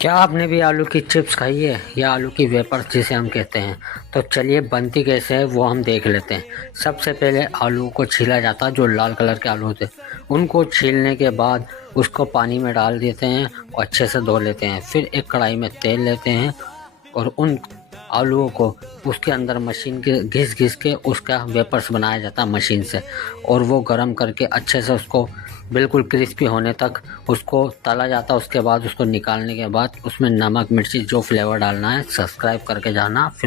क्या आपने भी आलू की चिप्स खाई है या आलू की वेपर्स जिसे हम कहते हैं। तो चलिए बनती कैसे है वो हम देख लेते हैं। सबसे पहले आलू को छीला जाता है, जो लाल कलर के आलू होते हैं उनको छीलने के बाद उसको पानी में डाल देते हैं और अच्छे से धो लेते हैं। फिर एक कढ़ाई में तेल लेते हैं और उन आलूओं को उसके अंदर मशीन के घिस घिस के उसका वेपर्स बनाया जाता है मशीन से, और वो गर्म करके अच्छे से उसको बिल्कुल क्रिस्पी होने तक उसको तला जाता है। उसके बाद उसको निकालने के बाद उसमें नमक मिर्ची जो फ्लेवर डालना है सब्सक्राइब करके जाना।